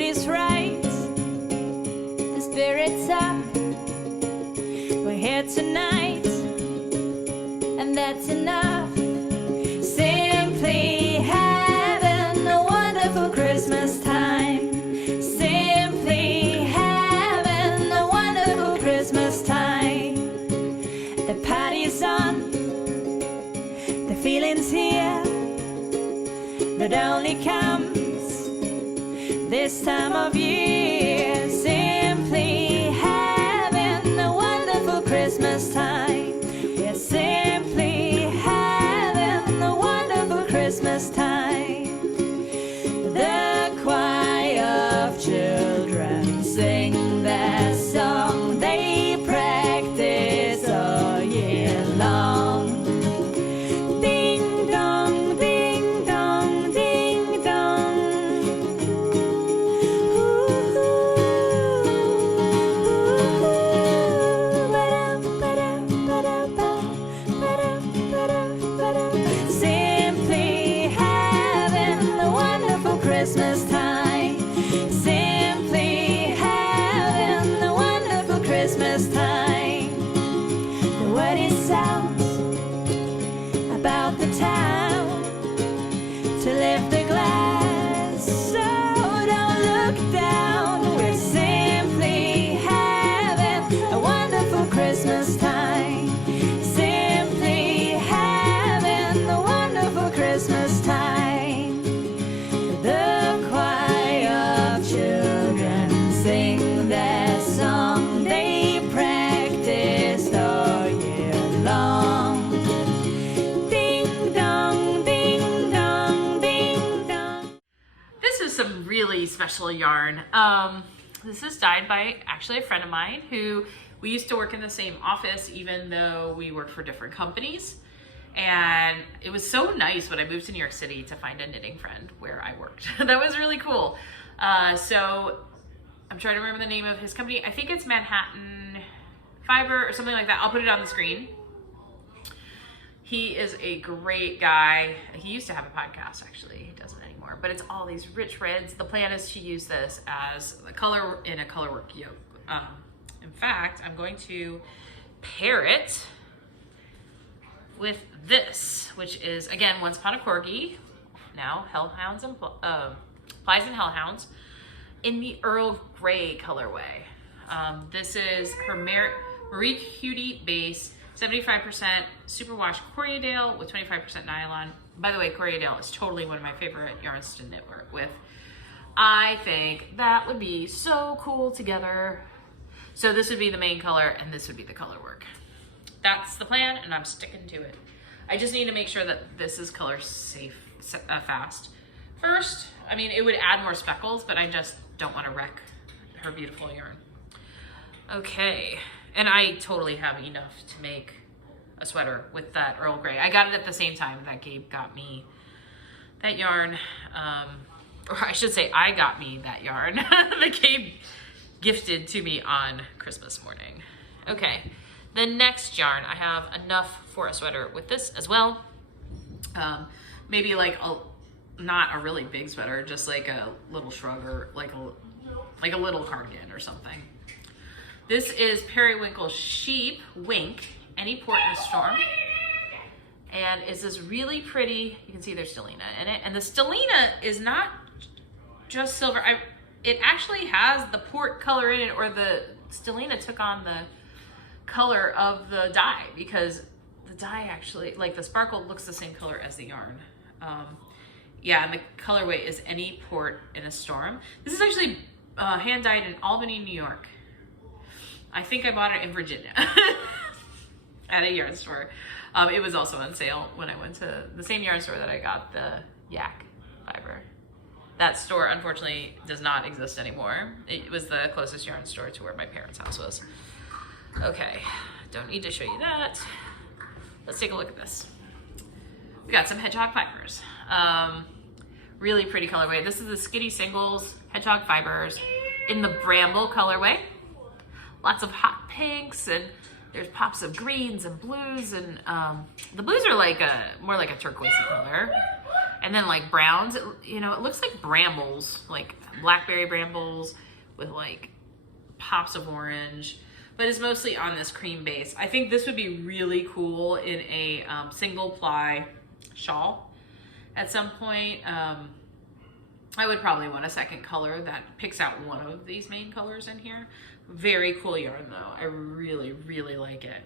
Is right, the spirit's up, we're here tonight, and that's enough. Simply having a wonderful Christmas time. Simply having a wonderful Christmas time. The party's on, the feeling's here, that only comes this time of year. Simply having a wonderful Christmas time. We're simply having a wonderful Christmas time. The choir of children sing their song. They practice all year long. Ding dong, ding dong, ding dong. Simply having a wonderful Christmas time. Simply having a wonderful Christmas time. The word is out about the town to lift the glass, so don't look down. We're simply having a wonderful Christmas time. Simply having a wonderful Christmas time. The choir of children sing their song. They practiced all year long. Ding dong, ding dong, ding dong. This is some really special yarn. This is dyed by actually a friend of mine who we used to work in the same office even though we worked for different companies. And it was so nice when I moved to New York City to find a knitting friend where I worked. That was really cool. So I'm trying to remember the name of his company. I think it's Manhattan Fiber or something like that. I'll put it on the screen. He is a great guy. He used to have a podcast, actually. He doesn't anymore, but it's all these rich reds. The plan is to use this as a color in a colorwork yoke. In fact, I'm going to pair it with this, which is, again, Once Upon a Corgi, now Hellhounds and Flies and Hellhounds, in the Earl Grey colorway. This is her Marie Cutie base, 75% superwash Corriedale with 25% nylon. By the way, Corriedale is totally one of my favorite yarns to knit with. I think that would be so cool together. So this would be the main color and this would be the color work. That's the plan and I'm sticking to it. I just need to make sure that this is color safe fast. First, I mean, it would add more speckles, but I just don't want to wreck her beautiful yarn. Okay, and I totally have enough to make a sweater with that Earl Grey. I got it at the same time that Gabe got me that yarn. Or I should say I got me that yarn that Gabe gifted to me on Christmas morning. Okay, the next yarn, I have enough for a sweater with this as well. Maybe like not a really big sweater, just like a little shrug or like a little cardigan or something. This is Periwinkle Sheep Wink, Any Port in a Storm. And it's this really pretty, you can see there's stellina in it. And the stellina is not just silver. It actually has the port color in it, or the stellina took on the color of the dye, because the dye actually, like the sparkle looks the same color as the yarn. Yeah, and the colorway is Any Port in a Storm. This is actually hand dyed in Albany, New York. I think I bought it in Virginia at a yarn store. It was also on sale when I went to the same yarn store that I got the yak fiber. That store, unfortunately, does not exist anymore. It was the closest yarn store to where my parents' house was. Okay, don't need to show you that. Let's take a look at this. We got some hedgehog fibers. Really pretty colorway. This is the Skitty Singles hedgehog fibers in the bramble colorway. Lots of hot pinks, and there's pops of greens and blues, and the blues are like more like a turquoisey color. And then like browns, you know, it looks like brambles, like blackberry brambles with like pops of orange, but it's mostly on this cream base. I think this would be really cool in a single ply shawl at some point. I would probably want a second color that picks out one of these main colors in here. Very cool yarn though. I really, really like it.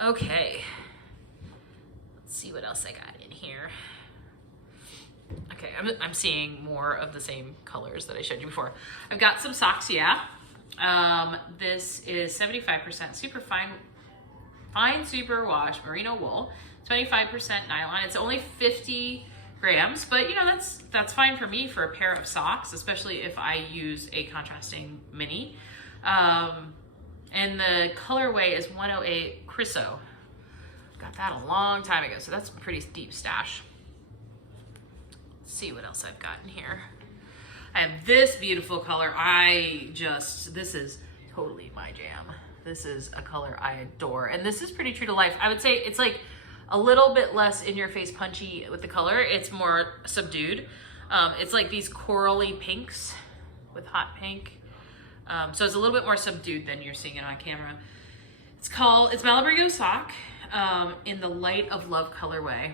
Okay. Let's see what else I got in here. Okay, I'm seeing more of the same colors that I showed you before. I've got some socks, yeah. This is 75% super fine super wash merino wool, 25% nylon. It's only 50 grams, but you know, that's fine for me for a pair of socks, especially if I use a contrasting mini. And the colorway is 108 Chryso. Got that a long time ago, so that's a pretty deep stash. Let's see what else I've got in here. I have this beautiful color. This is totally my jam. This is a color I adore, and this is pretty true to life. I would say it's like a little bit less in your face punchy with the color. It's more subdued. It's like these corally pinks with hot pink. So it's a little bit more subdued than you're seeing it on camera. It's Malabrigo Sock in the Light of Love colorway.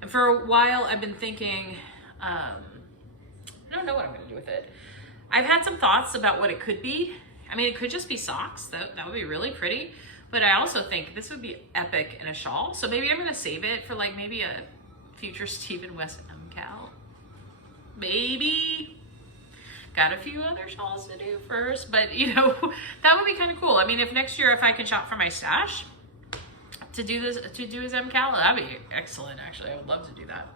And for a while I've been thinking, I don't know what I'm gonna do with it. I've had some thoughts about what it could be. I mean, it could just be socks. That would be really pretty. But I also think this would be epic in a shawl. So maybe I'm gonna save it for like maybe a future Stephen West MCal. Maybe. Got a few other shawls to do first, but you know, that would be kind of cool. I mean, if next year, if I can shop for my stash to do his MCal, that'd be excellent. Actually, I would love to do that.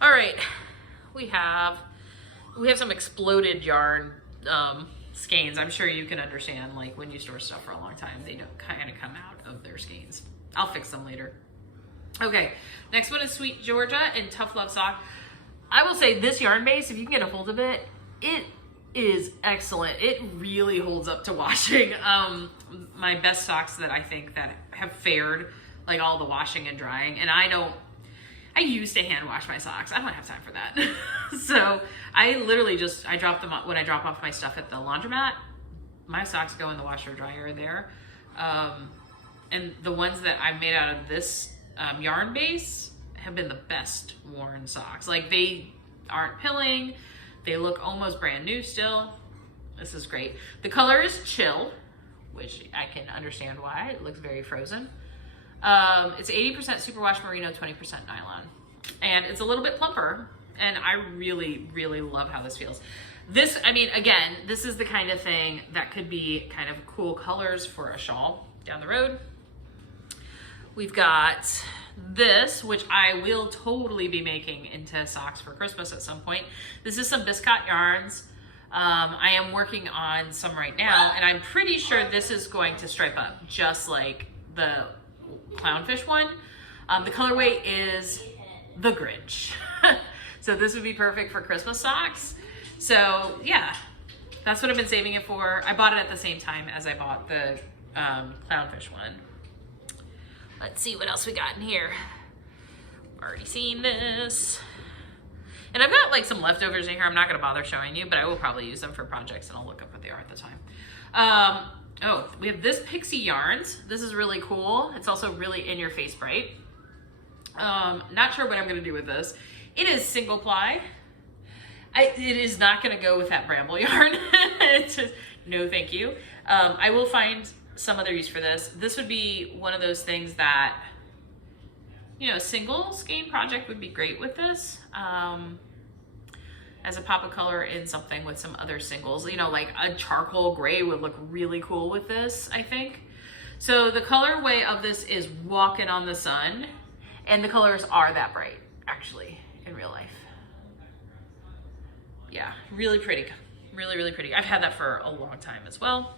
All right, we have some exploded yarn skeins. I'm sure you can understand, like when you store stuff for a long time, they don't kind of come out of their skeins. I'll fix them later. Okay, next one is Sweet Georgia in Tough Love Sock. I will say this yarn base, if you can get a hold of it, it is excellent. It really holds up to washing. My best socks that I think that have fared like all the washing and drying, and I used to hand wash my socks. I don't have time for that. So I literally I drop them off when I drop off my stuff at the laundromat. My socks go in the washer dryer there. And the ones that I've made out of this yarn base have been the best worn socks. Like they aren't pilling. They look almost brand new still. This is great. The color is Chill, which I can understand why. It looks very frozen. It's 80% superwash merino, 20% nylon. And it's a little bit plumper, and I really, really love how this feels. This, I mean, again, this is the kind of thing that could be kind of cool colors for a shawl down the road. We've got this, which I will totally be making into socks for Christmas at some point. This is some Biscot yarns. I am working on some right now, and I'm pretty sure this is going to stripe up just like the clownfish one. The colorway is the Grinch. So this would be perfect for Christmas socks. So yeah, that's what I've been saving it for. I bought it at the same time as I bought the clownfish one. Let's see what else we got in here. Already seen this. And I've got like some leftovers in here. I'm not gonna bother showing you, but I will probably use them for projects, and I'll look up what they are at the time. Oh, we have this Pixie Yarns. This is really cool. It's also really in your face bright. Not sure what I'm gonna do with this. It is single ply. It is not gonna go with that bramble yarn. It's just, no thank you. I will find some other use for this. This would be one of those things that, you know, a single skein project would be great with this. As a pop of color in something with some other singles, you know, like a charcoal gray would look really cool with this, I think. So the colorway of this is Walking on the Sun, and the colors are that bright, actually, in real life. Yeah, really pretty. Really, really pretty. I've had that for a long time as well.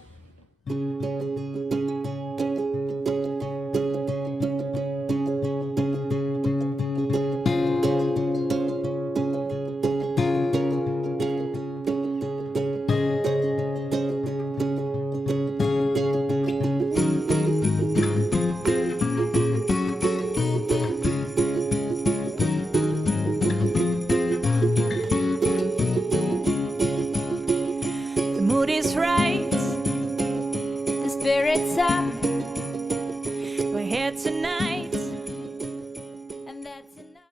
The mood is right, the spirit's up. We're here tonight.